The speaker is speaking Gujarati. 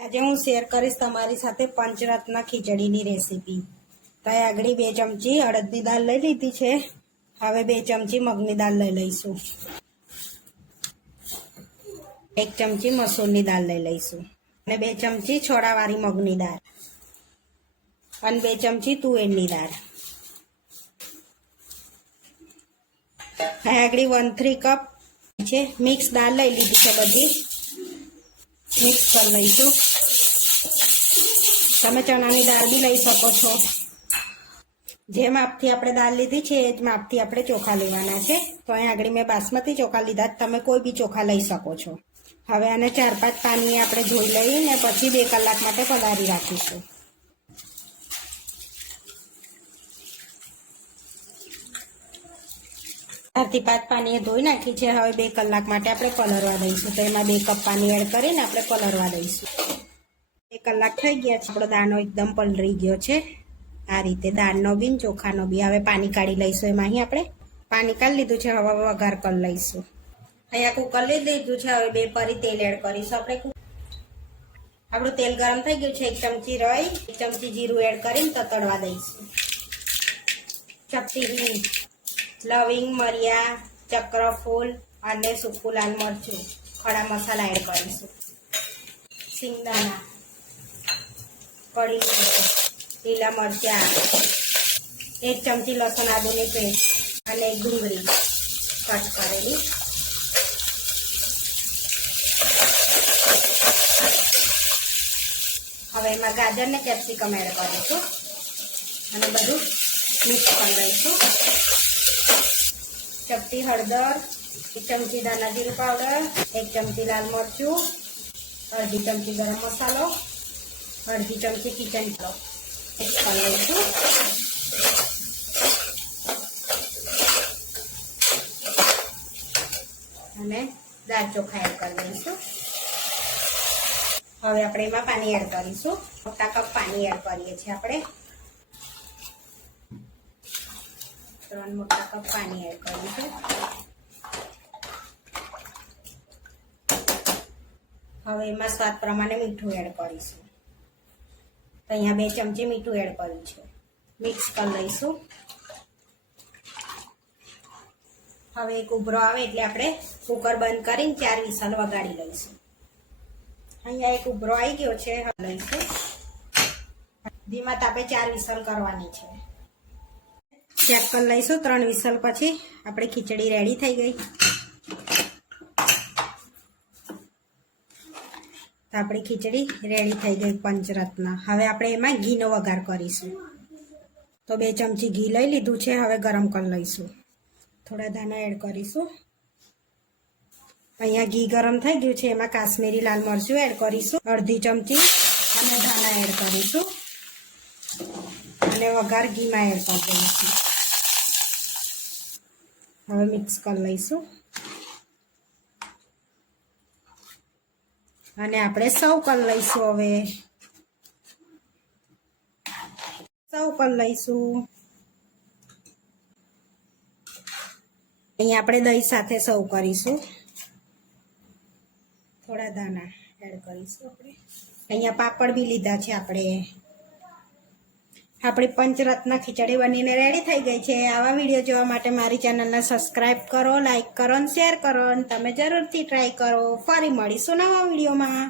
આજે હું શેર કરીશ તમારી સાથે પંચરત્ન ખીચડીની રેસીપી। તો આગળ 2 ચમચી અડદની દાળ લઈ લીધી છે। હવે 2 ચમચી મગની દાળ લઈ લઈશું। 1 ચમચી મસૂરની દાળ લઈ લઈશું અને 2 ચમચી છોડાવાળી મગની દાળ અને 2 ચમચી તુવેરની દાળ। આગળ 1/3 કપ છે મિક્સ દાળ લઈ લીધી છે। બધી મિક્સ કરી લઈશું। તમે ચણાની દાળ બી લઈ શકો છો। જે માપથી આપણે દાળ લીધી છે એ જ માપથી આપણે ચોખા લેવાના છે। તો અહીં આગળ મેં બાસમતી ચોખા લીધા, તમે કોઈ બી ચોખા લઈ શકો છો। હવે આને 4-5 પાણી આપણે ધોઈ લઈને પછી 2 કલાક માટે પલાળી રાખીશું। ચારથી 5 પાણીએ ધોઈ નાખી છે। હવે 2 કલાક માટે આપણે પલળવા દઈશું। તો એમાં 2 કપ પાણી એડ કરીને આપણે પલળવા દઈશું। 2 કલાક થઈ ગયા છે, આપણો દાણો એકદમ પલળી ગયો છે। આ રીતે દાળનો બી ચોખાનો બી। હવે પાણી કાઢી લઈશું। એમાં આપણે પાણી કાઢી લીધું છે। હવે વઘાર કરી લઈશું। અહીંયા કુકર લઈ લીધું છે। હવે 2 પરી તેલ એડ કરીશું આપણે। આપણું તેલ ગરમ થઈ ગયું છે। 1 ચમચી રાઈ, 1 ચમચી જીરું એડ કરીને તતડવા દઈશું। ચપટી હિંગ, લવિંગ, મરિયા, ચક્રફૂલ અને સૂકું લાલ મરચું, ખડા મસાલા એડ કરીશું। સિંગદાણા, કઢી લીમડો, લીલા મરચા, 1 ચમચી લસણ આદુની પેસ્ટ અને ડુંગળી કટ કરેલી। હવે એમાં ગાજર ને કેપ્સિકમ એડ કરીશું અને બધું મિક્સ કરી લઈશું। ચપટી હળદર, 1 ચમચી ધાણા જીરું પાવડર, 1 ચમચી લાલ મરચું, અડધી ચમચી ગરમ મસાલો, અડધી ચમચી કિચન મસાલો મિક્સ કરી લઈશું। અને દાળ ચોખા એડ કરી દઈશું। હવે આપણે એમાં પાણી એડ કરીશું। મોટા કપ પાણી એડ કરીએ છીએ આપણે। 3 મોટા કપ પાણી એડ કરીશું। હવે એમાં સ્વાદ પ્રમાણે મીઠું એડ કરીશું। તો અહીંયા 2 ચમચી મીઠું એડ કર્યું છે। મિક્સ કરી લઈશું। હવે એક ઉભરો આવે એટલે આપણે કુકર બંધ કરીને 4 વિસલ વગાડી લઈશું। અહીંયા એક ઉભરો આવી ગયો છે। હવે લઈશું, ધીમા તાપે 4 વિસલ કરવાની છે। ચેક કરી લઈશું 3 વિસલ પછી આપણી ખીચડી રેડી થઈ ગઈ। તો આપણી ખીચડી રેડી થઈ ગઈ પંચરત્ન। હવે આપણે એમાં ઘીનો વઘાર કરીશું। તો 2 ચમચી ઘી લઈ લીધું છે। હવે ગરમ કરી લઈશું। થોડા દાણા એડ કરીશું। અહીંયા ઘી ગરમ થઈ ગયું છે। એમાં કાશ્મીરી લાલ મરચું એડ કરીશું, અડધી ચમચી, અને ધાણા એડ કરીશું અને વઘાર ઘીમાં એડ કરી દઈશું। હવે મિક્સ કરી લઈશું અને આપણે સર્વ કરી લઈશું। હવે સર્વ કરી લઈશું। અહીંયા આપણે દહીં સાથે સર્વ કરીશું। થોડા દાણા એડ કરીશું આપણે। અહીંયા પાપડ બી લીધા છે આપણે। આપણી પંચરત્ન ખીચડી બનીને રેડી થઈ ગઈ છે। આવા વિડીયો જોવા માટે મારી ચેનલને સબસ્ક્રાઈબ કરો, લાઈક કરો અને શેર કરો અને તમે જરૂરથી ટ્રાય કરો। ફરી મળીશું નવા વિડીયોમાં।